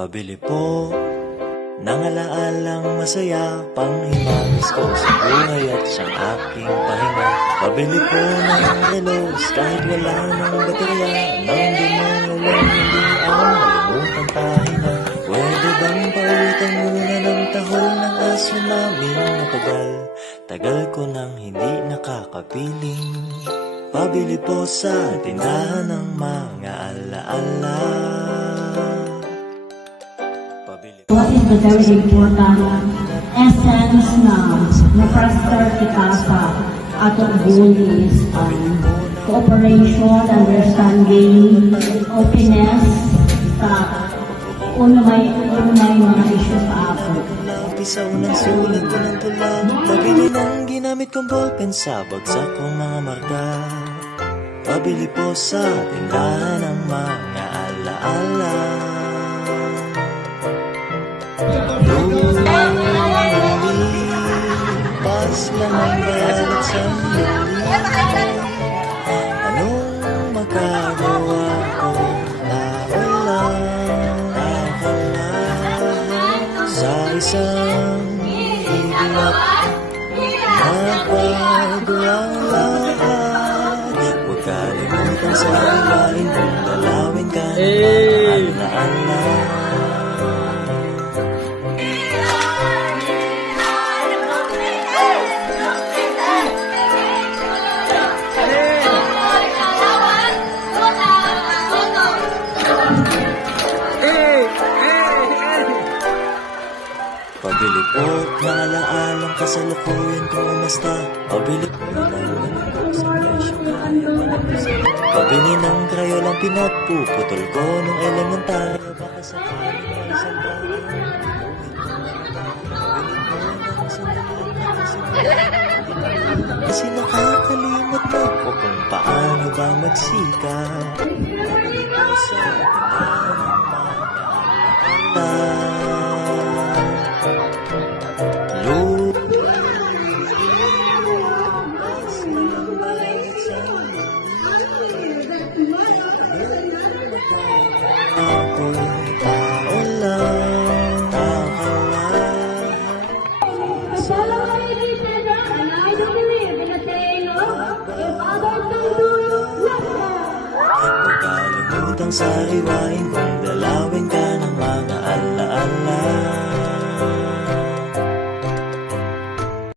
Pabili po ng alaalang masaya, panghimagis ko sa buhay at siyang aking pahinga. Pabili po ng relos kahit wala ng baterya, nang di mo alam hindi ako malimutan pahinga. Pwede bang pauwitan muna ng tahol ng aso namin matagal? Tagal ko nang hindi nakakapiling. Pabili po sa tindahan ng mga alaala. What is the very important essence na Pastor Tikasa atong bulis cooperation, understanding, openness sa unay mga isyu sa ako. Pisaw ng sulat ko ng tula, pabili ng ginamit kong ballpen sa bagsak kong mga marka. Pabili po sa tindahan ng mga alaala. Pas lang ang balat sa muli. Anong magagawa ko? Tao lang akala sa isang idiot. Napagawa lahat. Huwag kalimutan sa ibahin kung dalawin ka ng mga alaala. Pabili po ng alaalang kasalukuyan kung umasta. Pabili po ng manunod sa presyo kaya malabasa. Pabili ng krayolang pinagpuputol ko nung elementaryo. Baka sakali may isang bahay. Pabili po ng sandali. Kasi nakakalimot na ko kung paano ba magsika. Pabili po sa tindahan ng mga alaala. Sa iwain kung